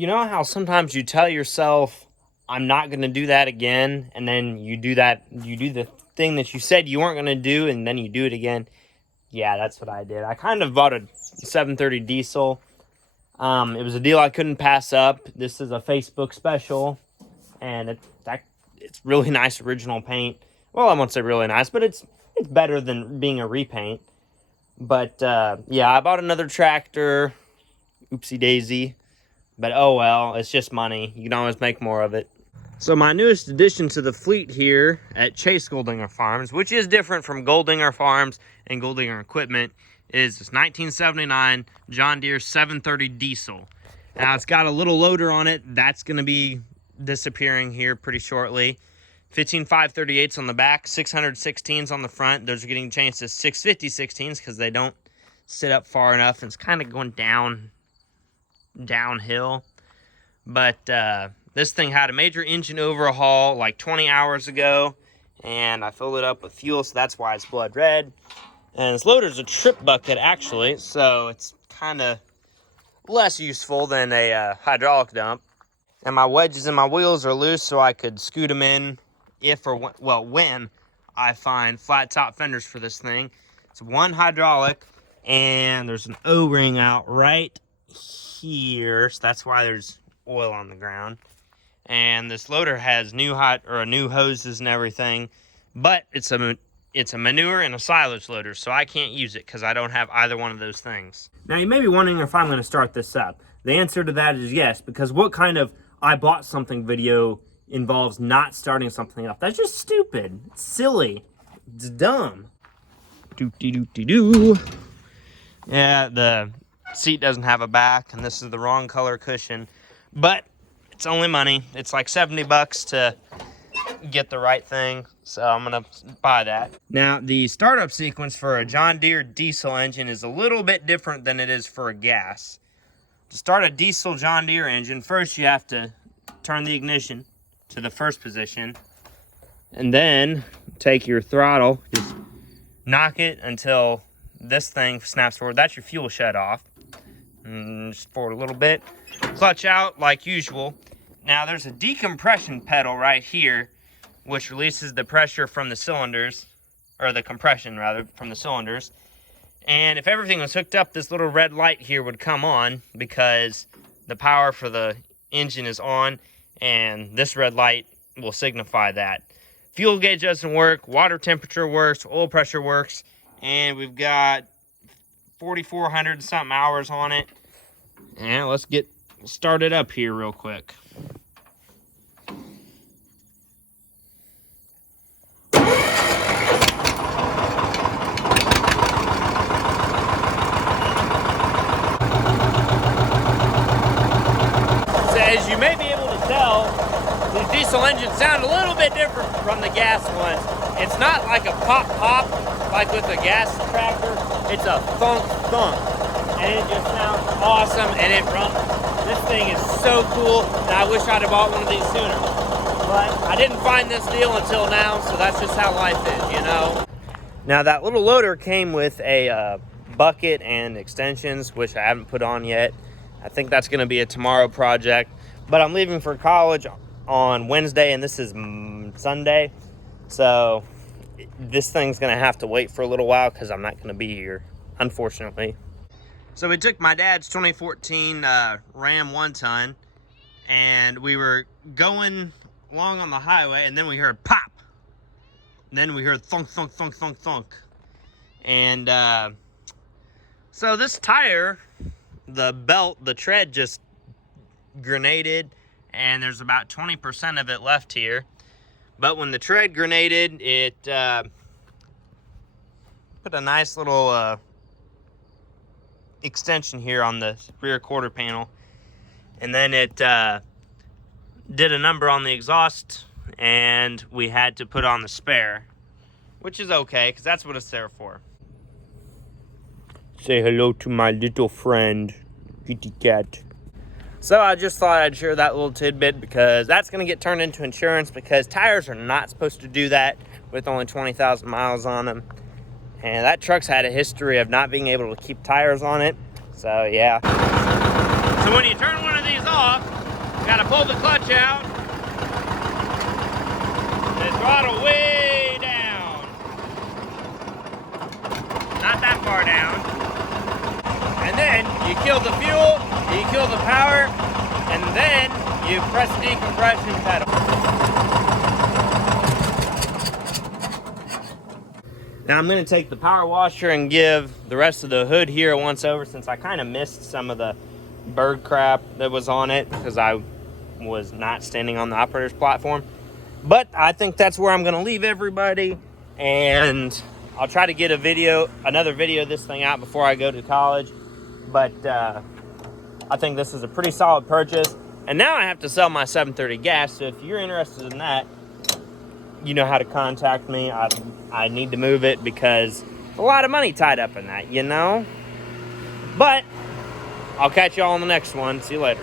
You know how sometimes you tell yourself, I'm not going to do that again, and then you do the thing that you said you weren't going to do, and then you do it again? Yeah, that's what I did. I kind of bought a 730 diesel. It was a deal I couldn't pass up. This is a Facebook special, and it's really nice original paint. Well, I won't say really nice, but it's better than being a repaint. But yeah, I bought another tractor. Oopsie daisy. But oh well, it's just money. You can always make more of it. So my newest addition to the fleet here at Chase Goldinger Farms, which is different from Goldinger Farms and Goldinger Equipment, is this 1979 John Deere 730 diesel. Now it's got a little loader on it. That's going to be disappearing here pretty shortly. 15 538s on the back, 616s on the front. Those are getting changed to 650 16s because they don't sit up far enough, and it's kind of going downhill. But this thing had a major engine overhaul like 20 hours ago, and I filled it up with fuel, so that's why it's blood red. And this loader's a trip bucket actually, so it's kind of less useful than a hydraulic dump. And my wedges and my wheels are loose, so I could scoot them in when I find flat top fenders for this thing. It's one hydraulic, and there's an O-ring out right here, so that's why there's oil on the ground. And this loader has new hoses and everything, but it's a manure and a silage loader, so I can't use it because I don't have either one of those things. Now you may be wondering if I'm going to start this up. The answer to that is yes, because what kind of I bought something video involves not starting something up? That's just stupid. It's silly. It's dumb. Doo-dee-doo-dee-doo. Yeah, the seat doesn't have a back, and this is the wrong color cushion, but it's only money. It's like $70 to get the right thing, so I'm gonna buy that. Now, the startup sequence for a John Deere diesel engine is a little bit different than it is for a gas. To start a diesel John Deere engine, first you have to turn the ignition to the first position, and then take your throttle, just knock it until this thing snaps forward. That's your fuel shut off. And just forward a little bit. Clutch out like usual. Now there's a decompression pedal right here, which releases the pressure from the cylinders, or the compression rather, from the cylinders. And if everything was hooked up, this little red light here would come on because the power for the engine is on, and this red light will signify that. Fuel gauge doesn't work, water temperature works, oil pressure works, and we've got 4,400 something hours on it. And let's get started up here real quick. As you may be able to tell, the diesel engines sound a little bit different from the gas ones. It's not like a pop-pop like with a gas tractor. It's a thunk-thunk. And it just sounds awesome, and it runs. This thing is so cool, and I wish I'd have bought one of these sooner. But I didn't find this deal until now, so that's just how life is, you know? Now, that little loader came with a bucket and extensions, which I haven't put on yet. I think that's going to be a tomorrow project. But I'm leaving for college on Wednesday, and this is Sunday. So this thing's going to have to wait for a little while because I'm not going to be here, unfortunately. So we took my dad's 2014 Ram 1-ton, and we were going along on the highway, and then we heard pop. And then we heard thunk, thunk, thunk, thunk, thunk. And so this tire, the belt, the tread just grenaded, and there's about 20% of it left here. But when the tread grenaded, it put a nice little extension here on the rear quarter panel, and then it did a number on the exhaust, and we had to put on the spare, which is okay because that's what it's there for. Say hello to my little friend, Kitty Cat. So I just thought I'd share that little tidbit because that's going to get turned into insurance, because tires are not supposed to do that with only 20,000 miles on them. And that truck's had a history of not being able to keep tires on it. So yeah. So So when you turn one of these off, you gotta pull the clutch out and throttle way down. Not that far down. And then you kill the fuel, you kill the power, and then you press the decompression pedal. Now I'm going to take the power washer and give the rest of the hood here a once over, since I kind of missed some of the bird crap that was on it because I was not standing on the operator's platform. But I think that's where I'm going to leave everybody, and I'll try to get another video of this thing out before I go to college. But I think this is a pretty solid purchase. And now I have to sell my 730 gas, so if you're interested in that, you know how to contact me. I need to move it because a lot of money tied up in that, you know? But I'll catch y'all on the next one. See you later.